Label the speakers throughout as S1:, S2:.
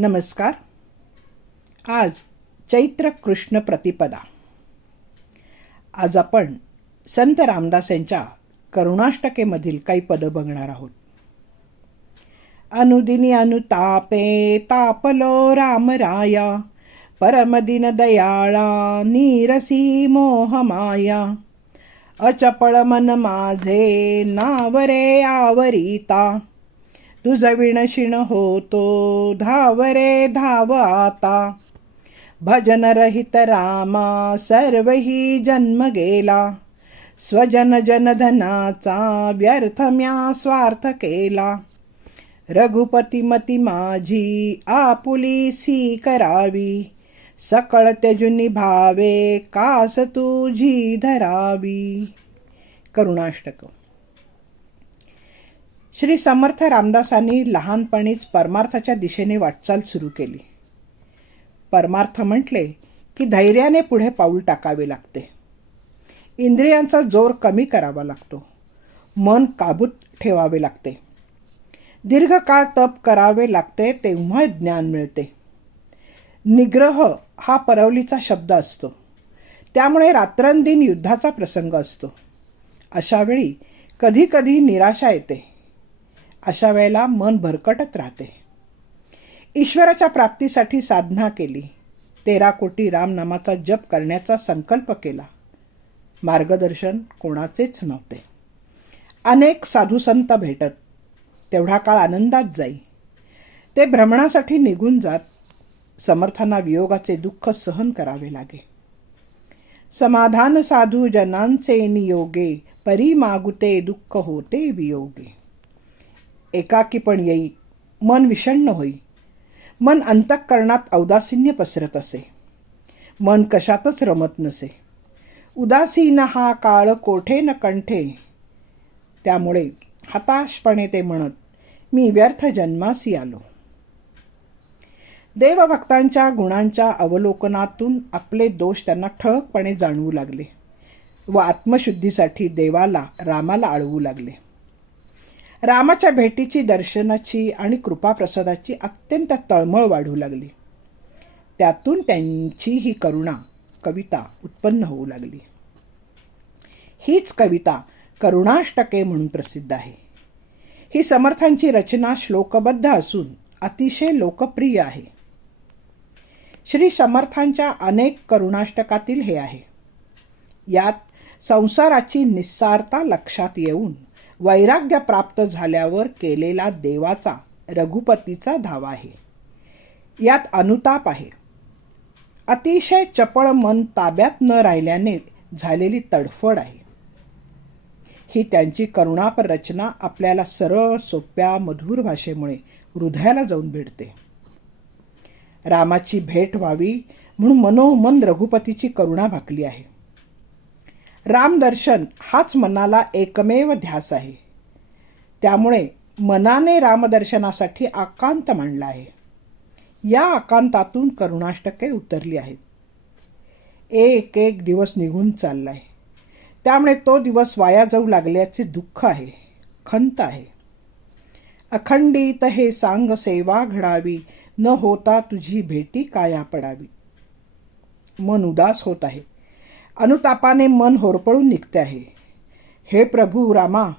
S1: नमस्कार. आज चैत्र कृष्ण प्रतिपदा. आज आपण संत रामदास यांच्या करुणाष्टकेमधील काही पदं बघणार आहोत. अनुदिनी अनुतापे तापलो रामराया परमदिन दयाळा नीरसी मोहमाया. अचपळ मन माझे नावरे आवरिता तुझ विणशिण होतो धाव रे धाव आता. भजन रहित रामा सर्वही जन्म गेला. स्वजन जनधनाचा व्यर्थ म्या स्वार्थ केला. रघुपती मती माझी आपुलीसी करावी. सकळ त्यजुनी भावे कास तुझी धरावी. करुणाष्टक श्री समर्थ रामदासांनी लहानपणीच परमार्थाच्या दिशेने वाटचाल सुरू केली. परमार्थ म्हटले की धैर्याने पुढे पाऊल टाकावे लागते. इंद्रियांचा जोर कमी करावा लागतो. मन काबूत ठेवावे लागते. दीर्घकाळ तप करावे लागते तेव्हा ज्ञान मिळते. निग्रह हा परवलीचा शब्द असतो. त्यामुळे रात्रंदिन युद्धाचा प्रसंग असतो. अशावेळी कधीकधी निराशा येते. अशा वेळेला मन भरकटत राहते. ईश्वराच्या प्राप्तीसाठी साधना केली. तेरा कोटी रामनामाचा जप करण्याचा संकल्प केला. मार्गदर्शन कोणाचेच नव्हते. अनेक साधूसंत भेटत. तेवढा काळ आनंदात जाई. ते भ्रमणासाठी निघून जात. समर्थांना वियोगाचे दुःख सहन करावे लागे. समाधान साधू जनांचे नियोगे परी मागुते दुःख होते वियोगे. एकाकी पण येई मन विषण्ण होई. मन अंतःकरणात औदासीन्य पसरत असे. मन कशातच रमत नसे. उदासीन हा काळ कोठे न कंठे. त्यामुळे हताशपणे ते म्हणत मी व्यर्थ जन्मासी आलो. देवभक्तांच्या गुणांच्या अवलोकनातून आपले दोष त्यांना ठळकपणे जाणवू लागले व आत्मशुद्धीसाठी देवाला रामाला आळवू लागले. रामाच्या भेटीची दर्शनाची आणि कृपाप्रसादाची अत्यंत तळमळ वाढू लागली. त्यातून त्यांची ही करुणा कविता उत्पन्न होऊ लागली. हीच कविता करुणाष्टके म्हणून प्रसिद्ध आहे. ही समर्थांची रचना श्लोकबद्ध असून अतिशय लोकप्रिय आहे. श्री समर्थांच्या अनेक करुणाष्टकातील हे आहे. यात संसाराची निस्सारता लक्षात येऊन वैराग्य प्राप्त झाल्यावर केलेला देवाचा रघुपतीचा धावा आहे. यात अनुताप आहे. अतिशय चपळ मन ताब्यात न राहिल्याने झालेली तडफड आहे. ही त्यांची करुणापर रचना आपल्याला सरळ सोप्या मधुर भाषेमुळे हृदयाला जाऊन भेटते रामाची भेट व्हावी म्हणून मनोमन रघुपतीची करुणा भाकली आहे. रामदर्शन हाच मनाला एकमेव ध्यास आहे. त्यामुळे मनाने रामदर्शनासाठी आकांत मांडला आहे. या आकांतातून करुणाष्टके उतरली आहेत. एक एक दिवस निघून चालला आहे त्यामुळे तो दिवस वाया जाऊ लागल्याचे दुःख आहे खंत आहे. अखंडित हे सांग सेवा घडावी न होता तुझी भेटी काया पडावी. मन उदास होत आहे. अनुतापाने मन होरपळून निघते आहे. हे प्रभू रामा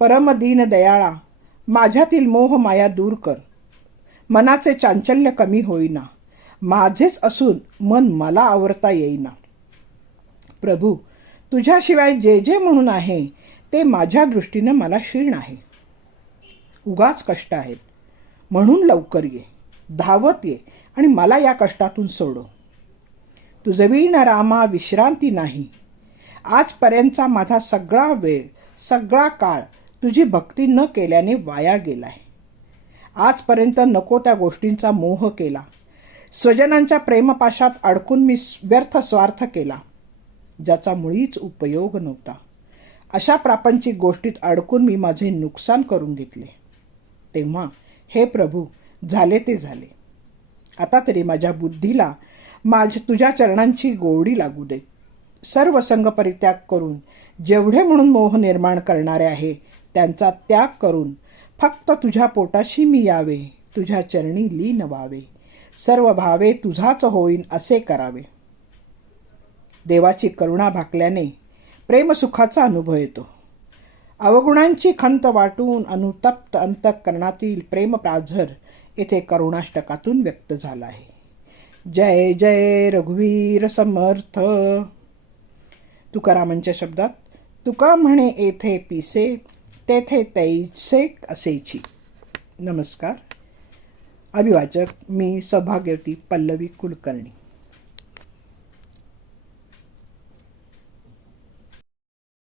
S1: परमदीन दयाळा माझ्यातील मोह माया दूर कर. मनाचे चांचल्य कमी होईना माझेच असून मन मला आवरता येईना. प्रभू तुझ्याशिवाय जे जे म्हणून आहे ते माझ्या दृष्टीनं मला क्षीण आहे. उगाच कष्ट आहेत. म्हणून लवकर ये धावत ये आणि मला या कष्टातून सोडव. तुझवीण रामा विश्रांती नाही. आजपर्यंतचा माझा सगळा वेळ सगळा काळ तुझी भक्ती न केल्याने वाया गेला आहे आजपर्यंत नको त्या गोष्टींचा मोह केला. स्वजनांच्या प्रेमपाशात अडकून मी व्यर्थ स्वार्थ केला. ज्याचा मुळीच उपयोग नव्हता. अशा प्रापंचिक गोष्टीत अडकून मी माझे नुकसान करून घेतले. तेव्हा हे प्रभू झाले ते झाले. आता तरी माझ्या बुद्धीला माझ तुझ्या चरणांची गोडी लागू दे. सर्व संघ परित्याग करून जेवढे म्हणून मोह निर्माण करणारे आहे त्यांचा त्याग करून फक्त तुझ्या पोटाशी मी यावे तुझ्या चरणी लीन व्हावे. सर्व भावे तुझाच होईन असे करावे. देवाची करुणा भाकल्याने प्रेमसुखाचा अनुभव येतो. अवगुणांची खंत वाटून अनुतप्त अंतकरणातील प्रेम प्राझर येथे करुणाष्टकातून व्यक्त झाला आहे. जय जय रघुवीर समर्थ. तुकारामांच्या शब्दात तुका म्हणे येथे पिसे तेथे तैसे असेची. नमस्कार. अभिवाचक मी सौभाग्यवती पल्लवी कुलकर्णी.